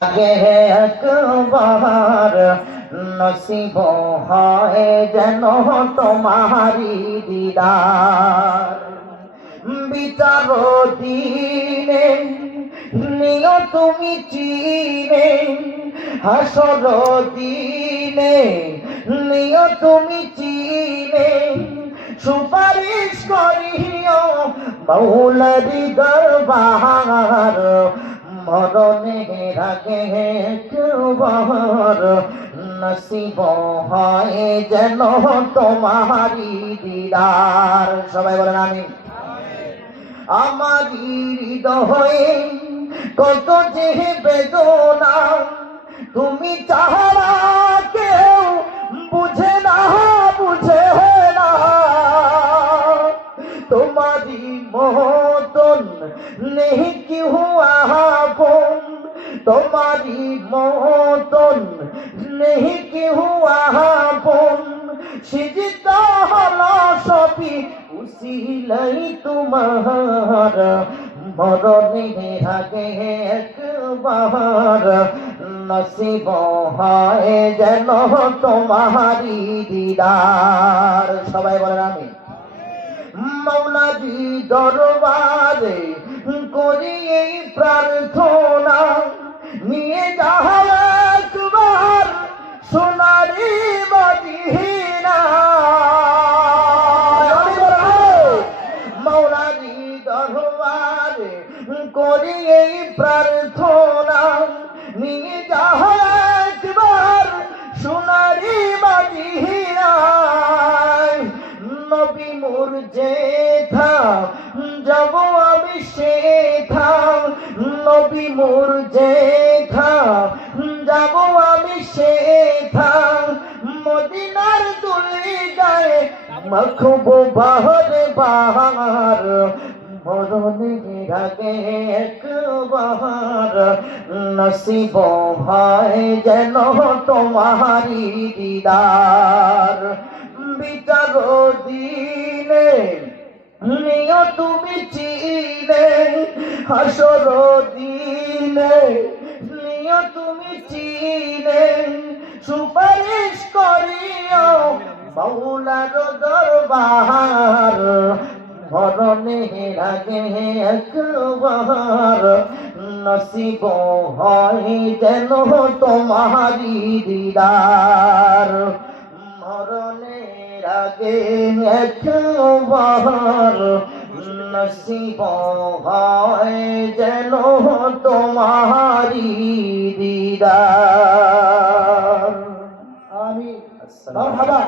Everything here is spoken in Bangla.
আগে একবার নসিব হয় যেন তোমারি দিদার। বিচার দিনে নিও তুমি চিনে, হাসর দিনে নিও তুমি চিনে, সুপারিশ করিও মৌলারি দরবার। মরণের আগে একবার নসিব হয় যেন তোমারি দিদার। সবাই বলেন আমিন। আমার হৃদয়ে কত যে বেদনা, তুমি চাহারা কেউ বুঝে না, বুঝে না। তোমারি মতন নেই কেউ আপন, তোমারি মতন নেই কেউ আপন। সিজদা হলো সবই উসিলাই তোমার। মরণের আগে একবার নসিব হয় যেন তোমারি দিদার। সবাই বলেন আমিন। মৌলাজি দরবারে করি এই প্রার্থনা, নিয়ে যাও একবার সোনারি মদিনা। মৌলাজি দরবারে করি এই প্রার্থনা, নিয়ে যাও একবার সোনারি মদিনা। নবী মোর যেথা যাব আমি সেথা, নবী মোর যেথা যাব আমি সেথা। মদিনার দুলি গায়ে মাখবো বাহারে বাহার। মরণের আগে একবার নসিব হয় যেন তোমারি দিদার। বিচার দিনে নিও তুমি চিনে, হাসর দিনে নিও তুমি চিনে, সুপারিশ করিও মৌলার দরবার। মরণের আগে একবার নসিব হয় যেন তোমারি দিদার। মরণের আগে একবার নসিব হয় যেন তোমারি দিদার। আমিন। মারহাবা।